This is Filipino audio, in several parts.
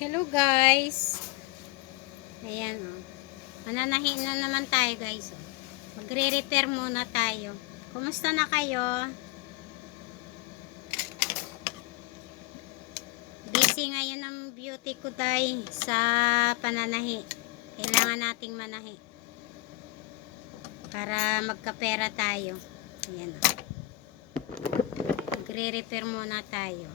Hello guys. Ayan oh. Mananahin na naman tayo guys oh. Magre-repair muna tayo. Kumusta na kayo? Busy ngayon ang beauty ko tayo sa pananahi. Kailangan nating manahi para magkapera tayo. Ayan oh. Magre-repair muna tayo.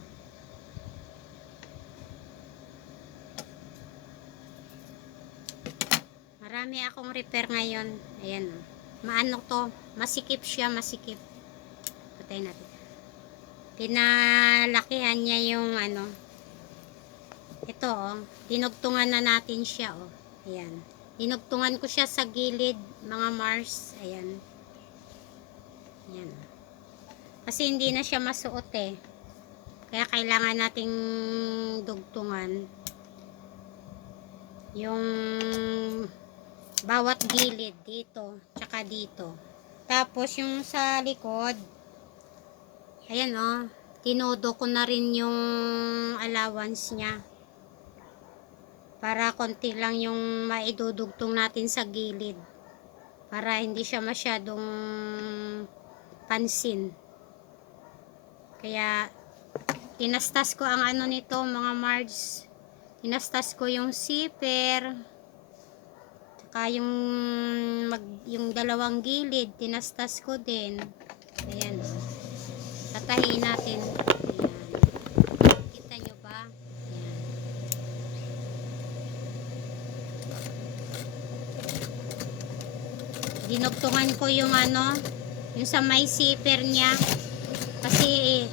Marami akong repair ngayon. Ayan o. Maano to? Masikip siya, masikip. Patay natin. Pinalakihan niya yung ano. Ito o. Dinugtungan na natin siya o. Ayan. Dinugtungan ko siya sa gilid, mga Mars. Ayan. Ayan. Kasi hindi na siya masuot eh. Kaya kailangan nating dugtungan yung bawat gilid dito tsaka dito. Tapos yung sa likod, ayan o, tinodo ko na rin yung allowance nya para konti lang yung maidudugtong natin sa gilid para hindi siya masyadong pansin. Kaya tinastas ko ang ano nito mga Mards, tinastas ko yung zipper, yung dalawang gilid tinastas ko din. Ayan o. Tatahiin natin. Ayan. Kita nyo ba? Ayan. Dinugtungan ko yung ano, yung sa may zipper nya kasi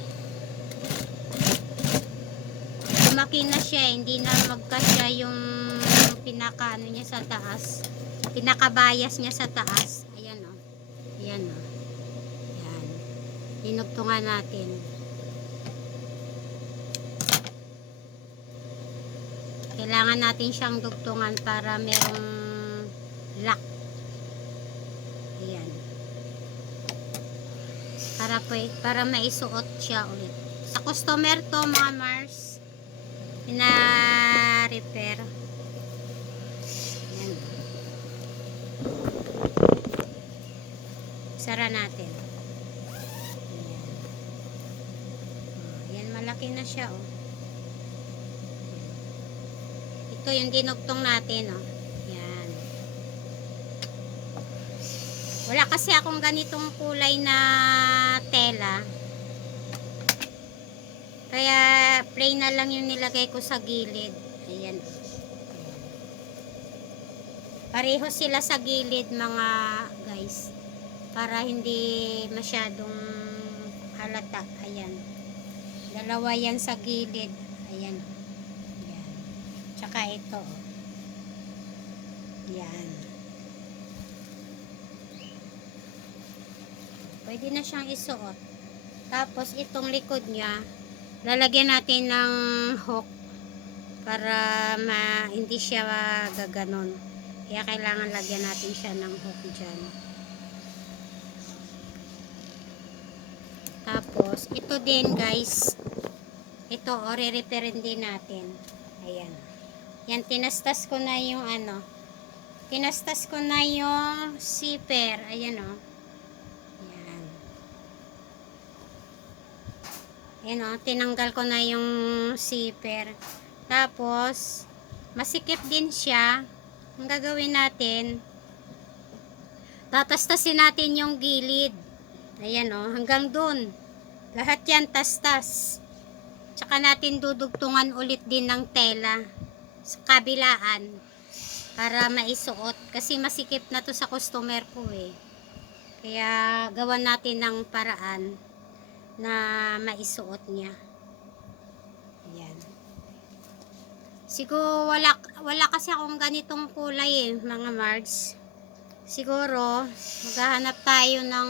lumaki na siya, hindi na magkasya yung pinaka ano niya sa taas, pinakabayas niya sa taas. Ayan o. Ayan o. Ayan. Dinugtungan natin. Kailangan natin siyang dugtungan para merong lock. Ayan. Para maisuot siya ulit. Sa customer to mga Mars. Pina-repair. Ayan. Sara natin. Ayan. Ayan, malaki na siya oh. Ito yung dinugtong natin oh. Ayan. Wala kasi akong ganitong kulay na tela. Kaya plain na lang yung nilagay ko sa gilid. Ayan. Pareho sila sa gilid mga guys. Para hindi masyadong halata. Ayan. Dalawa yan sa gilid. Ayan. Ayan. Tsaka ito. Ayan. Pwede na siyang isuot. Tapos itong likod niya, lalagyan natin ng hook para hindi siya gaganon. Kaya kailangan lagyan natin siya ng hook dyan. Tapos ito din guys, ito re-repairin din natin. Ayan. Yan, tinastas ko na yung ano, tinastas ko na yung zipper. Ayan o. Ayan o, tinanggal ko na yung zipper. Tapos, masikip din siya. Ang gagawin natin, tatastasin natin yung gilid. Ayan o, hanggang dun. Lahat yan tastas. Tsaka natin dudugtungan ulit din ng tela sa kabilaan para maisuot. Kasi masikip na to sa customer ko eh. Kaya gawan natin ng paraan na maisuot niya. Ayan. Siguro wala kasi akong ganitong kulay eh, mga Mards. Siguro maghahanap tayo ng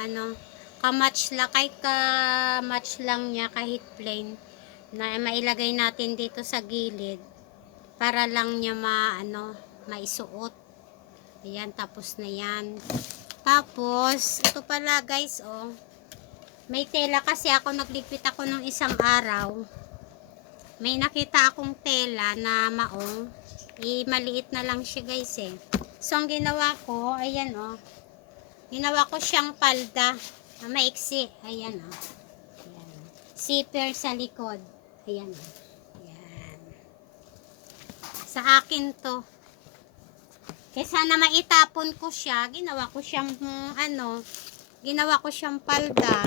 ano, ka-match lang niya kahit plain na mailagay natin dito sa gilid para lang niya maisuot. Ayan, tapos na yan. Tapos ito pala guys oh. May tela kasi ako, nagligpit ako ng isang araw. May nakita akong tela na maong. Maliit na lang siya guys eh. So ang ginawa ko, ayan oh. Ginawa ko siyang palda na maiksi. Ayan oh. Ayan. Zipper sa likod. Ayan oh. Ayan. Sa akin to. Kesa na maitapon ko siya, ginawa ko siyang ginawa ko siyang palda.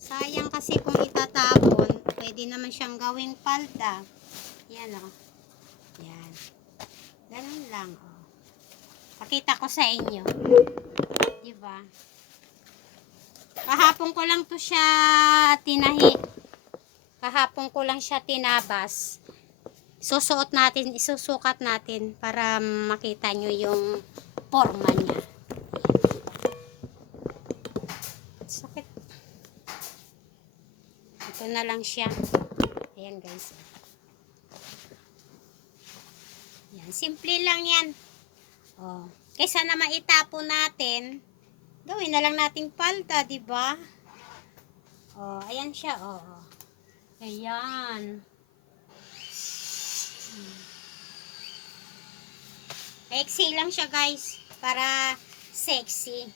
Sayang kasi kung itatapon, pwede naman siyang gawing palda. Yan o. Yan. Ganun lang o. Pakita ko sa inyo. Diba? Kahapon ko lang to siya tinahi. Kahapon ko lang siya tinabas. Isusukat natin para makita nyo yung forma niya. Sakit. Ito na lang siya. Ayan guys. Yan, simple lang yan. Oh, kaysa na maitapon natin, gawin na lang nating palda, di ba? Oh, ayan siya, oh. Ayan. Sexy lang siya guys, para sexy.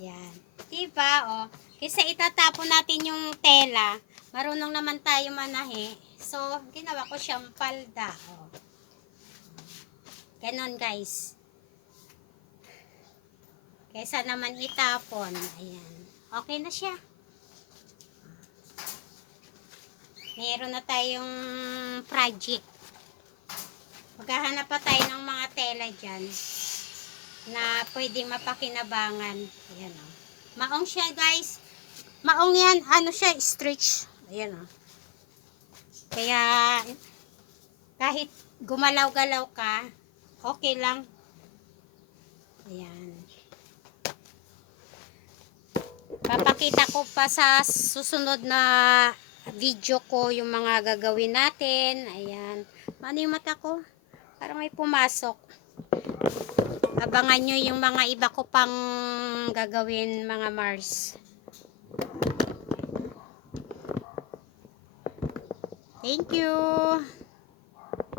Yan. Diba, oh. Kaysa itatapon natin yung tela, marunong naman tayo manahi. So, ginawa ko siyang palda, oh. Ganon guys. Kaysa naman itapon, ayan. Okay na siya. Meron na tayong project. Maghahanap pa tayo ng mga tela dyan na pwedeng mapakinabangan. Ayan o. Maong siya guys. Maong yan. Ano siya? Stretch. Ayan o. Kaya kahit gumalaw-galaw ka, okay lang. Ayan. Papakita ko pa sa susunod na video ko yung mga gagawin natin. Ayan. Ano yung mata ko? Parang may pumasok. Abangan nyo yung mga iba ko pang gagawin mga Mars. Thank you.